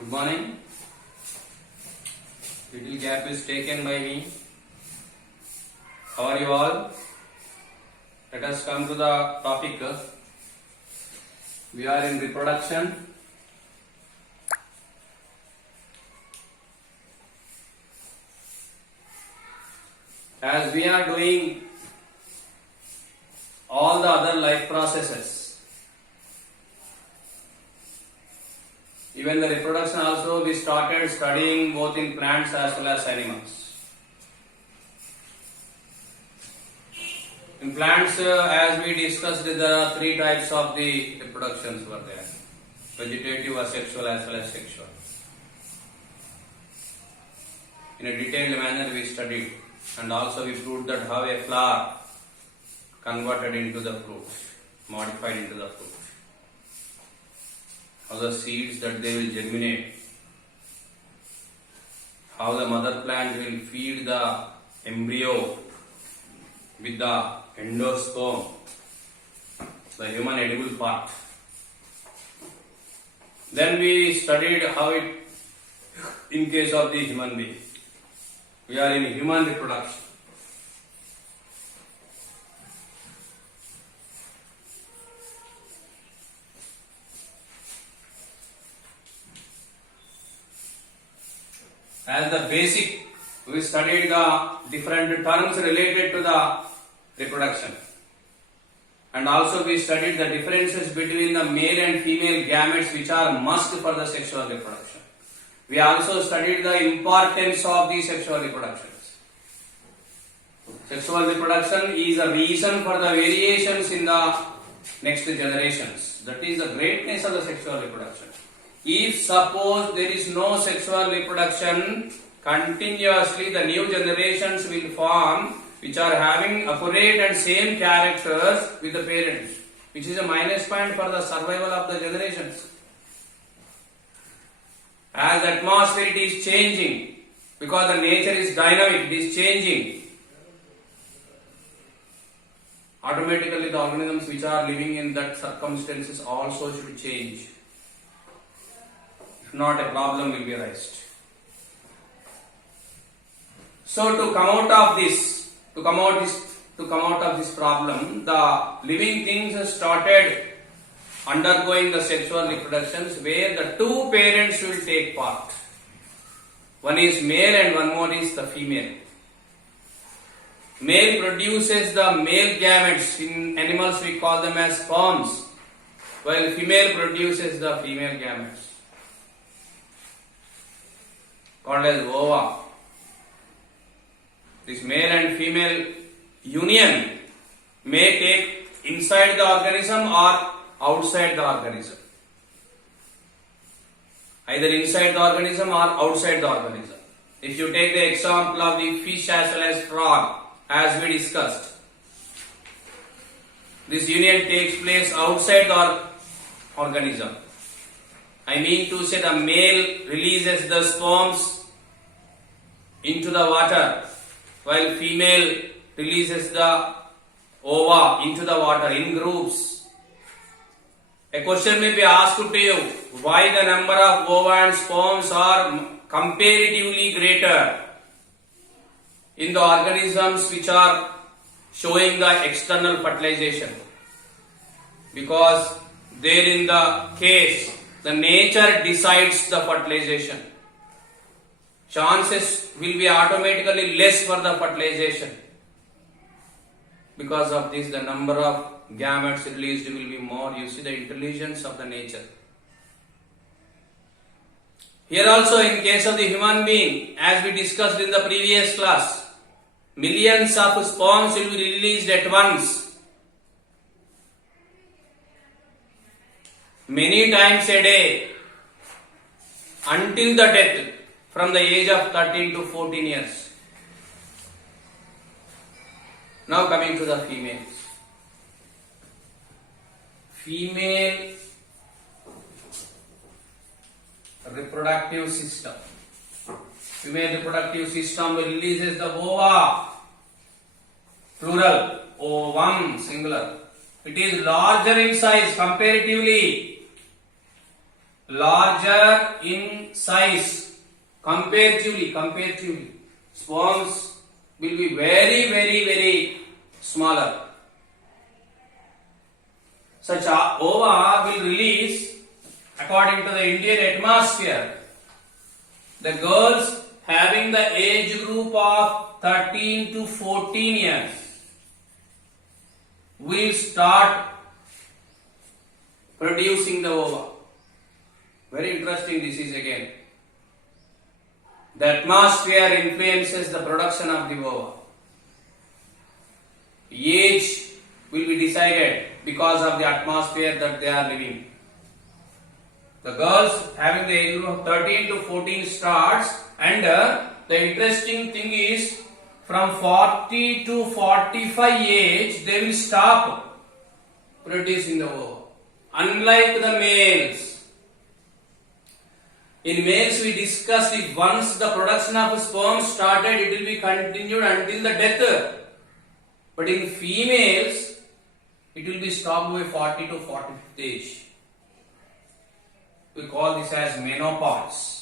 Good morning. Little gap is taken by me. How are you all? Let us come to the topic. We are in reproduction. As we are doing all the other life processes, even the reproduction also we started studying both in plants as well as animals. In plants, as we discussed, there are three types of the reproductions were there: vegetative, asexual as well as sexual. In a detailed manner we studied, and also we proved that how a flower converted into the fruit, modified into the fruit. How the seeds that they will germinate, how the mother plant will feed the embryo with the endosperm, the human edible part. Then we studied how it, in case of the human being, we are in human reproduction. As the basic, we studied the different terms related to the reproduction. And also we studied the differences between the male and female gametes which are must for the sexual reproduction. We also studied the importance of the sexual reproductions. Sexual reproduction is a reason for the variations in the next generations. That is the greatness of the sexual reproduction. If suppose there is no sexual reproduction, continuously the new generations will form which are having accurate and same characters with the parents, which is a minus point for the survival of the generations. As the atmosphere it is changing, because the nature is dynamic, it is changing. Automatically the organisms which are living in that circumstances also should change. If not, a problem will be raised. So to come out of this problem, the living things started undergoing the sexual reproductions where the two parents will take part. One is male and one more is the female. Male produces the male gametes. In animals we call them as sperms, while female produces the female gametes, called as ova. This male and female union may take inside the organism or outside the organism. Either inside the organism or outside the organism. If you take the example of the fish as well as frog, as we discussed, this union takes place outside the organism. I mean to say the male releases the sperms into the water, while female releases the ova into the water in groups. A question may be asked to you, why the number of ova and sperms are comparatively greater in the organisms which are showing the external fertilization? Because there in the case, the nature decides the fertilization. Chances will be automatically less for the fertilization. Because of this, the number of gametes released will be more. You see the intelligence of the nature. Here also, in case of the human being, as we discussed in the previous class, millions of sperms will be released at once, many times a day, until the death, from the age of 13 to 14 years. Now coming to the females. Female reproductive system. Female reproductive system releases the ova, plural, ovum, singular. It is larger in size comparatively. larger in size comparatively. Sperms will be very smaller. Such ova will release, according to the Indian atmosphere, the girls having the age group of 13 to 14 years will start producing the ova. Very interesting this is again. The atmosphere influences the production of the ova. Age will be decided because of the atmosphere that they are living. The girls having the age group of 13 to 14 starts, and the interesting thing is from 40 to 45 age they will stop producing the ova. Unlike the males. In males we discussed if once the production of sperm started it will be continued until the death. But in females it will be stopped by 40 to 45 age. We call this as menopause.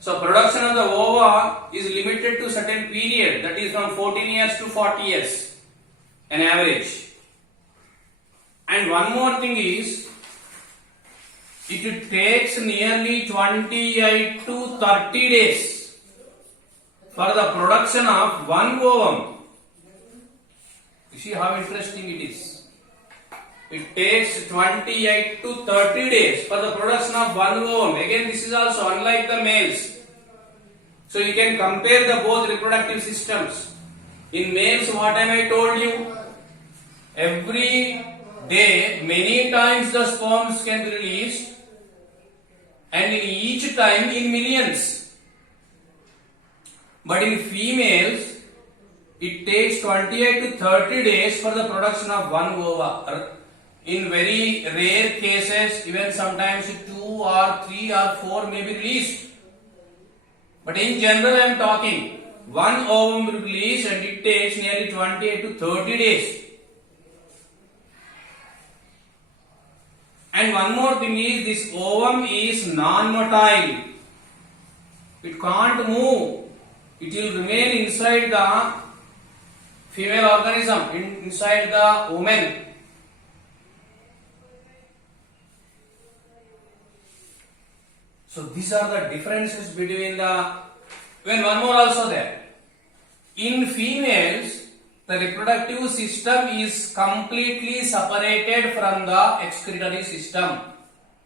So production of the ova is limited to certain period, that is from 14 years to 40 years, an average. And one more thing is, it takes nearly 28 to 30 days for the production of one ovum. You see how interesting it is. It takes 28 to 30 days for the production of one ovum. Again, this is also unlike the males. So you can compare the both reproductive systems. In males, what am I told you? Every day, many times the sperms can be released, and in each time in millions. But in females, it takes 28 to 30 days for the production of one ova. In very rare cases, even sometimes 2 or 3 or 4 may be released. But in general, I am talking one ovum will be released and it takes nearly 28 to 30 days. And one more thing is, this ovum is non-motile. It can't move. It will remain inside the female organism, inside the woman. So these are the differences between the, when one more also there. In females, the reproductive system is completely separated from the excretory system.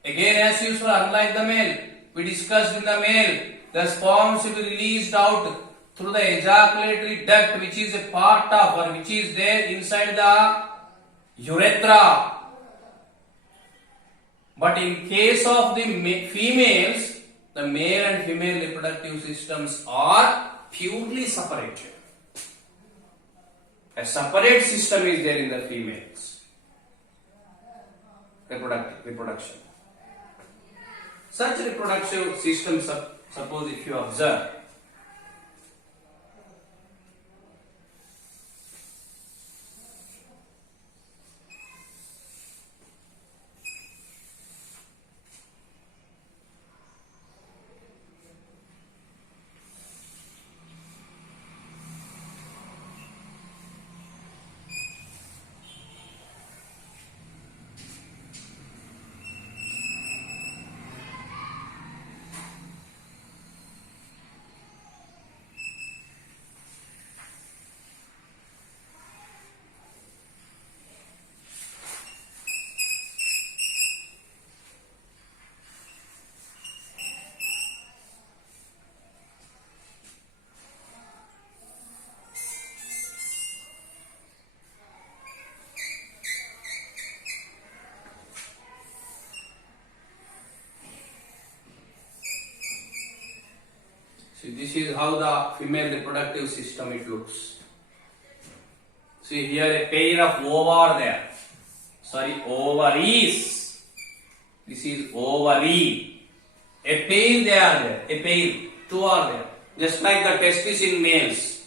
Again, as usual, unlike the male, we discussed in the male, the sperms will be released out through the ejaculatory duct, which is a part of, or which is there inside the urethra. But in case of the females, the male and female reproductive systems are purely separated. A separate system is there in the females. Reproduction. Such reproductive systems, suppose if you observe, see, this is how the female reproductive system it looks. See here a pair of ova are there. Sorry, ovaries. This is ovary. A pair they are there. A pair. 2 are there. Just like the testis in males.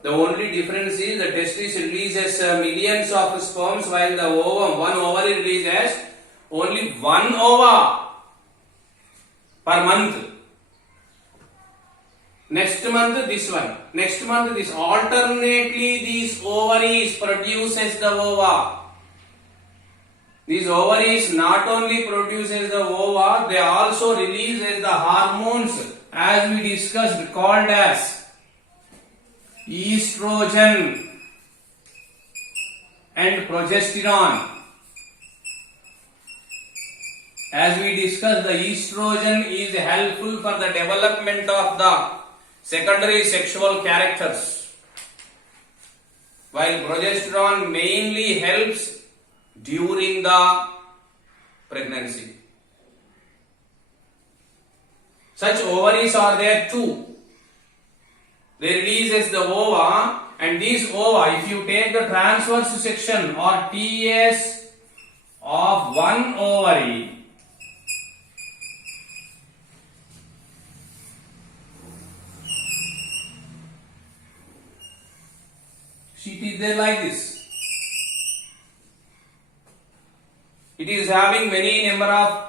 The only difference is the testis releases millions of sperms while the ovum, one ovary releases only one ova per month. Next month this one. Next month this. Alternately these ovaries produces the ova. These ovaries not only produces the ova, they also releases the hormones as we discussed called as estrogen and progesterone. As we discussed, the estrogen is helpful for the development of the secondary sexual characters, while progesterone mainly helps during the pregnancy. Such ovaries are there too. They releases the ova, and these ova, if you take the transverse section or TS of one ovary, it is there like this. It is having many number of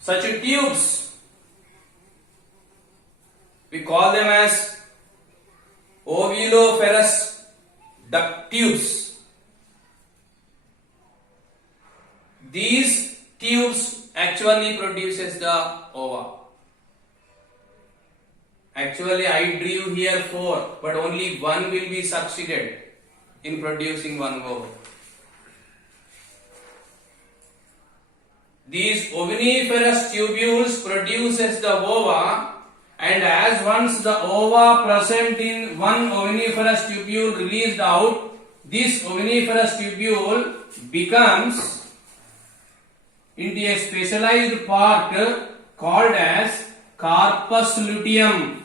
such tubes. We call them as ovuloferous duct tubes. These tubes actually produces the ova. Actually I drew here 4, but only one will be succeeded in producing one ova. These oviniferous tubules produces the ova, and as once the ova present in one oviniferous tubule released out, this oviniferous tubule becomes into a specialized part called as corpus luteum.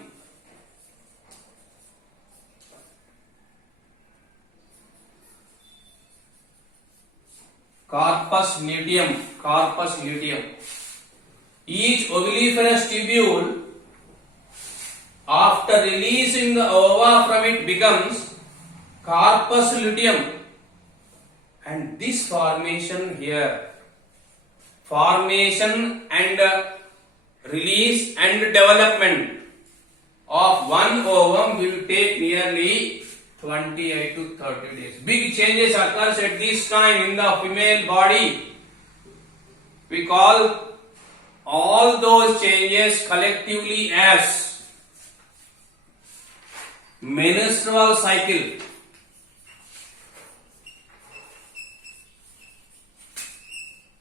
Corpus luteum, corpus luteum. Each oviniferous tubule, after releasing the ova from it, becomes corpus luteum, and this formation here, formation and release and development of one ovum will take nearly 28 to 30 days. Big changes occurs at this time in the female body. We call all those changes collectively as menstrual cycle.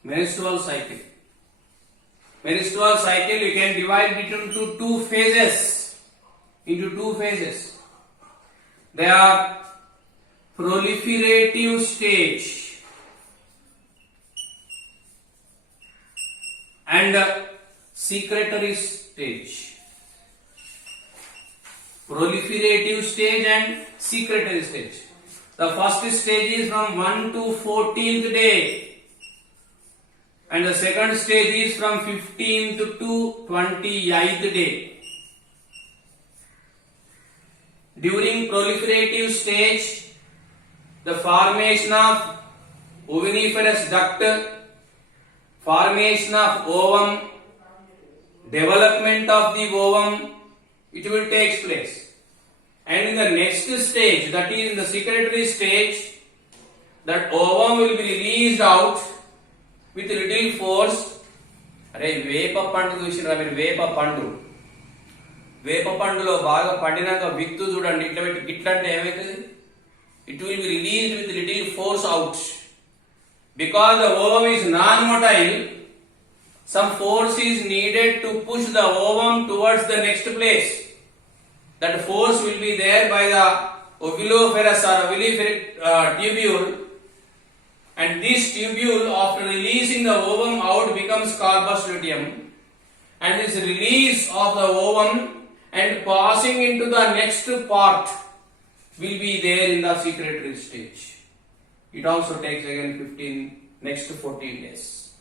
Menstrual cycle. Menstrual cycle you can divide it into two phases. They are proliferative stage and secretory stage. Proliferative stage and secretory stage. The first stage is from 1 to 14th day, and the second stage is from 15th to 28th day. During proliferative stage, the formation of oviniferous duct, formation of ovum, development of the ovum, it will take place. And in the next stage, that is in the secretory stage, that ovum will be released out with little force. Are vepa pandu chusira meer vepa pandu. వేప పండులో బాగా పండినాక విత్తు చూడండి ఇట్లా పెట్టి ఇట్లా అంటే ఏమవుతుంది? It will be released with little force out. Because the ovum is non-motile, some force is needed to push the ovum towards the next place. That force will be there by the ovuloferous or ovuliferic tubule, and this tubule after releasing the ovum out becomes corpus luteum, and this release of the ovum and passing into the next part will be there in the secretory stage. It also takes again 14 days.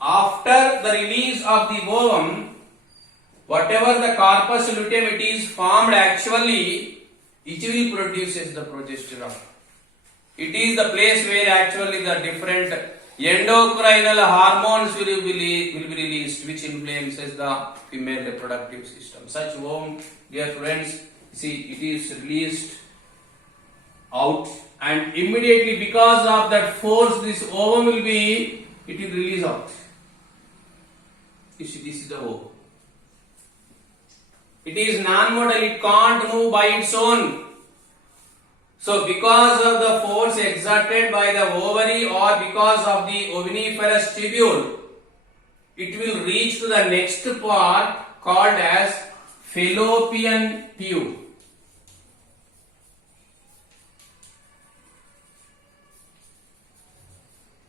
After the release of the ovum, whatever the corpus luteum it is formed actually, it will produce the progesterone. It is the place where actually the different endocrinal hormones will be released, which influences the female reproductive system. Such ovum, dear friends, see, it is released out, and immediately because of that force, this ovum will release out. You see, this is the ovum. It is non-modal, it can't move by its own. So because of the force exerted by the ovary or because of the oviniferous tubule, it will reach to the next part called as fallopian tube.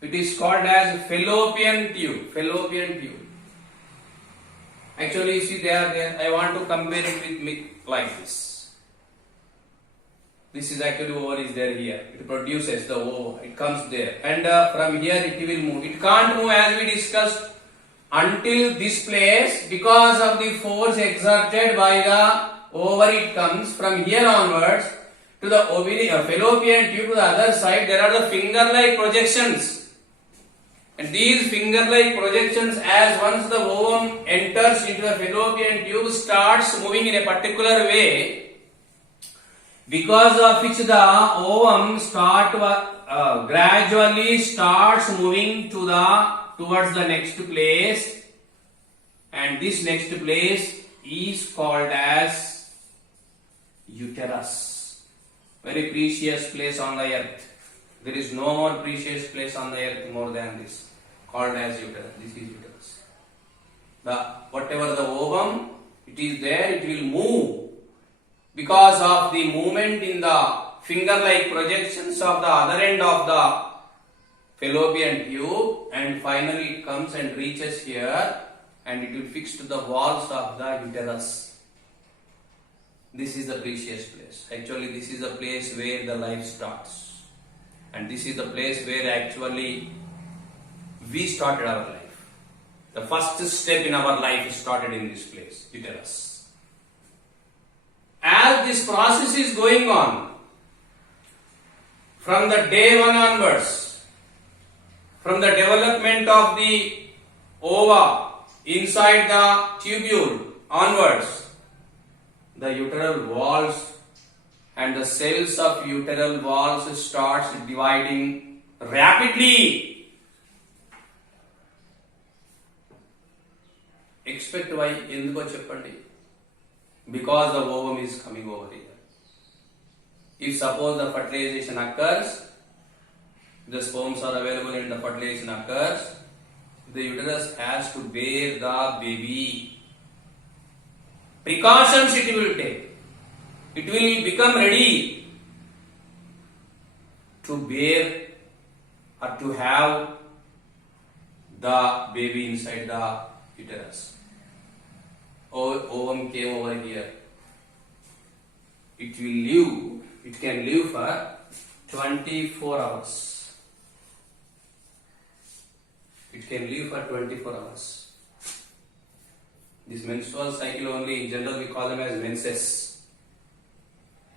It is called as fallopian tube. Fallopian tube. Actually, see, they are there. I want to compare it with me like this. This is actually ovary is there here. It produces the ova. It comes there, and from here it will move. It can't move as we discussed until this place because of the force exerted by the ovary. It comes from here onwards to the fallopian tube to the other side. There are the finger-like projections. And these finger-like projections, as once the ovum enters into the fallopian tube, starts moving in a particular way, because of which the ovum gradually starts moving towards the next place, and this next place is called as uterus. Very precious place on the earth. There is no more precious place on the earth more than this, called as uterus. This is uterus. Whatever the ovum, it is there, it will move because of the movement in the finger-like projections of the other end of the fallopian tube, and finally it comes and reaches here, and it will fix to the walls of the uterus. This is the precious place. Actually, this is the place where the life starts. And this is the place where actually we started our life. The first step in our life started in this place, uterus. As this process is going on, from the day one onwards, from the development of the ova inside the tubule onwards, the uteral walls and the cells of uteral walls starts dividing rapidly. Expect why? Enduko cheppandi? Because the ovum is coming over here. If suppose the fertilization occurs, the sperms are available and the fertilization occurs, the uterus has to bear the baby. Precautions it will take. It will become ready to bear or to have the baby inside the uterus. Ovum came over here. It can live for 24 hours. It can live for 24 hours. This menstrual cycle only, in general we call them as menses.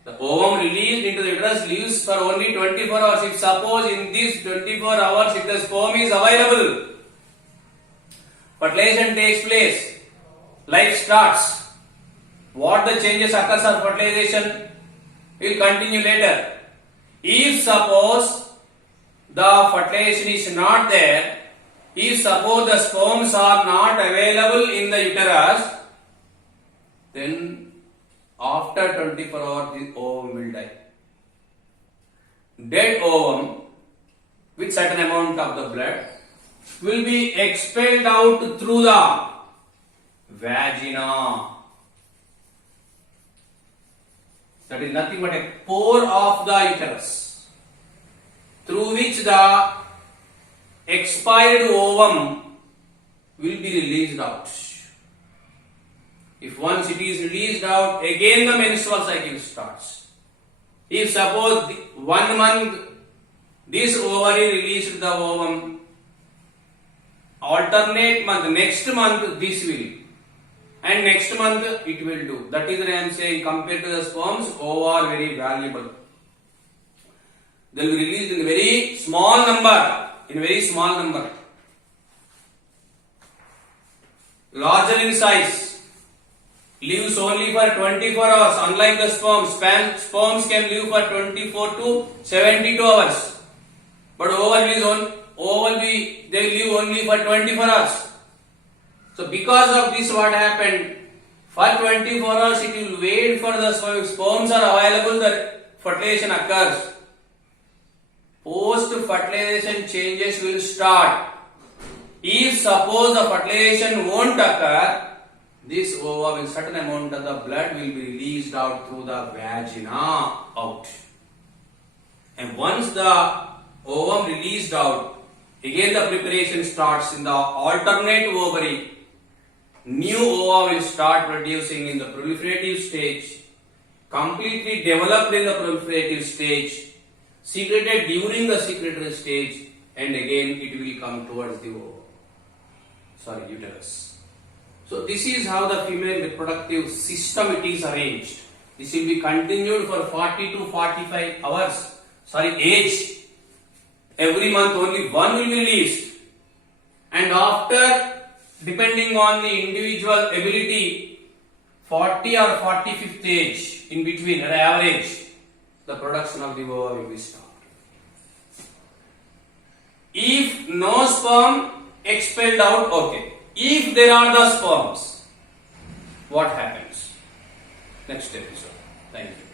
The ovum released into the uterus lives for only 24 hours. If suppose in these 24 hours, if the sperm is available, fertilization takes place, life starts. What the changes occurs of fertilization will continue later. If suppose the fertilization is not there, if suppose the sperms are not available in the uterus, then after 24 hours, the ovum will die. Dead ovum with certain amount of the blood will be expelled out through the vagina. That is nothing but a pore of the uterus through which the expired ovum will be released out. If once it is released out, again the menstrual cycle starts. If suppose 1 month this ovary released the ovum, alternate month, next month this will, and next month it will do. That is what I am saying, compared to the sperms, ova are very valuable. They will be released in very small number, larger in size, lives only for 24 hours, unlike the sperms. Sperms can live for 24 to 72 hours, but they will live only for 24 hours. So because of this, what happened? For 24 hours it will wait for the sperms are available, the fertilization occurs. Post fertilization changes will start. If suppose the fertilization won't occur, this ova will, certain amount of the blood will be released out through the vagina out. And once the ovum released out, again the preparation starts in the alternate ovary. New ova will start producing in the proliferative stage, completely developed in the proliferative stage, secreted during the secretory stage, and again it will come towards the uterus. So this is how the female reproductive system it is arranged. This will be continued for 40 to 45 hours, age. Every month only one will be released, and after, depending on the individual ability, 40 or 45th age, in between, at average, the production of the ova will be stopped. If no sperm expelled out, okay. If there are the sperms, what happens? Next episode. Thank you.